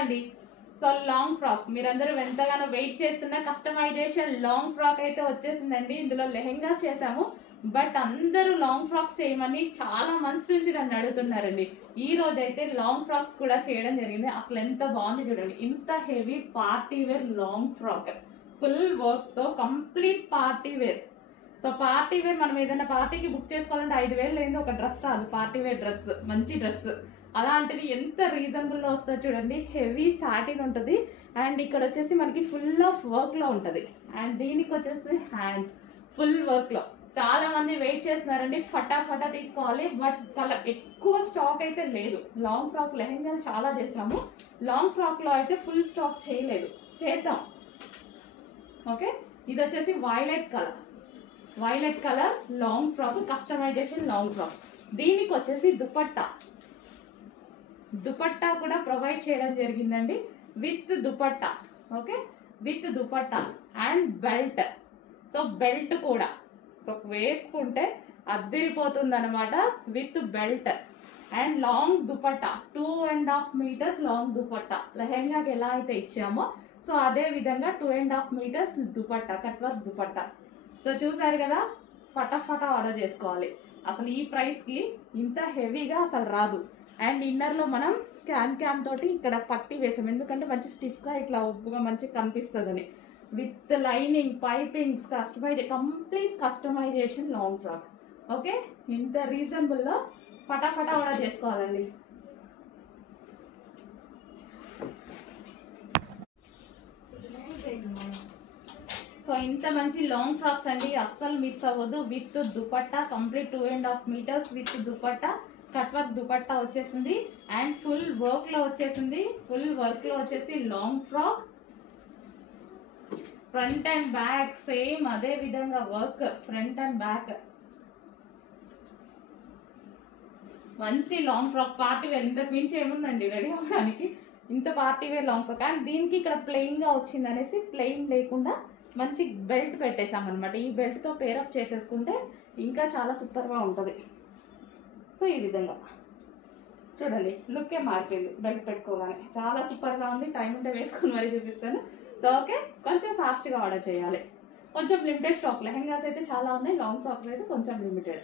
అండి. So long frock మీరందరూ ఎంతగానో వెయిట్ చేస్తున్న కస్టమైజేషన్ లాంగ్ ఫ్రాక్ అయితే వచ్చేసిందండి. ఇందులో లెహెంగాస్ చేసాము, బట్ అందరూ లాంగ్ ఫ్రాక్స్ చేయమని చాలా మంత్స్ నుంచి నన్ను అడుగుతున్నారండి. ఈ రోజు అయితే లాంగ్ ఫ్రాక్స్ కూడా చేయడం జరిగింది. అసలు ఎంత బాగుంది చూడండి, ఇంత heavy party wear long frock, full work తో complete party wear. So party wear మనం ఏదైనా పార్టీకి బుక్ చేసుకోవాలంటే 5,000 లేని ఒక డ్రెస్ రాదు. పార్టీ వేర్ డ్రెస్, మంచి డ్రెస్, అలాంటిది ఎంత రీజనబుల్ లో వస్తుంది చూడండి. హెవీ సాటిన్ ఉంటుంది అండ్ ఇక్కడ వచ్చేసి మనకి ఫుల్ ఆఫ్ వర్క్ లో ఉంటుంది. అండ్ దీనికి వచ్చేసి హ్యాండ్స్ ఫుల్ వర్క్ లో. చాలా మంది వెయిట్ చేస్తున్నారండి, ఫటాఫటా తీసుకోవాలి, బట్ ఎక్కువ స్టాక్ అయితే లేదు. లాంగ్ ఫ్రాక్ లెహెంగాలు చాలా చేసాము, లాంగ్ ఫ్రాక్ లో అయితే ఫుల్ స్టాక్ చేయలేదు, చేద్దాం. ఓకే, ఇది వచ్చేసి violet colour long frock, customisation long frock. దీనికి వచ్చేసి దుపట్టా కూడా ప్రొవైడ్ చేయడం జరిగిందండి, with dupatta. Okay, with dupatta and belt. So belt కూడా సో వేసుకుంటే అద్దరిపోతుంది అనమాట, with belt and long dupatta. 2.5 metres long dupatta. లెహెంగాకి ఎలా అయితే ఇచ్చామో సో అదే విధంగా 2.5 metres dupatta, cut work dupatta. So చూసారు కదా, ఫటాఫటా ఆర్డర్ చేసుకోవాలి. అసలు ఈ ప్రైస్కి ఇంత హెవీగా అసలు రాదు. అండ్ ఇన్నర్లో మనం క్యాన్ తోటి ఇక్కడ పట్టి వేసాం, ఎందుకంటే మంచి స్టిఫ్గా ఇట్లా ఉప్పుగా మంచిగా కనిపిస్తుందని. With lining, pipings, complete customization long frock. Okay, ఇంత రీజనబుల్లో ఫటాఫటా ఆర్డర్ చేసుకోవాలండి. సో ఇంత మంచి లాంగ్ ఫ్రాక్స్ అండి, అస్సలు మిస్ అవ్వదు. With dupatta, complete 2.5 meters with dupatta, cut work dupatta వచ్చేసింది అండ్ ఫుల్ వర్క్ లో వచ్చేసింది. ఫుల్ వర్క్ లో వచ్చేసి long frock, front and back same అదే విధంగా వర్క్, ఫ్రంట్ అండ్ బ్యాక్. మంచి లాంగ్ ఫ్రాక్, పార్టీ వేర్. ఇంతకు మించి ఏముందండి రెడీ అవ్వడానికి, ఇంత party wear long frock. And దీనికి ఇక్కడ ప్లెయిన్ గా వచ్చింది అనేసి ప్లెయిన్ లేకుండా మంచి బెల్ట్ పెట్టేసాం అనమాట. ఈ బెల్ట్ తో పేరప్ చేసేసుకుంటే ఇంకా చాలా సూపర్ గా ఉంటుంది. సో ఈ విధంగా చూడండి, లుక్కే మారిపోయింది బెల్ట్ పెట్టుకోగానే, చాలా సూపర్ గా ఉంది. టైం ఉంటే వేసుకొని మరీ చూపిస్తాను. సో ఓకే, కొంచెం ఫాస్ట్గా ఆర్డర్ చేయాలి. కొంచెం లిమిటెడ్ స్టాక్. లెహెంగాస్ అయితే చాలా ఉన్నాయి, లాంగ్ ఫ్రాక్స్ అయితే కొంచెం లిమిటెడ్.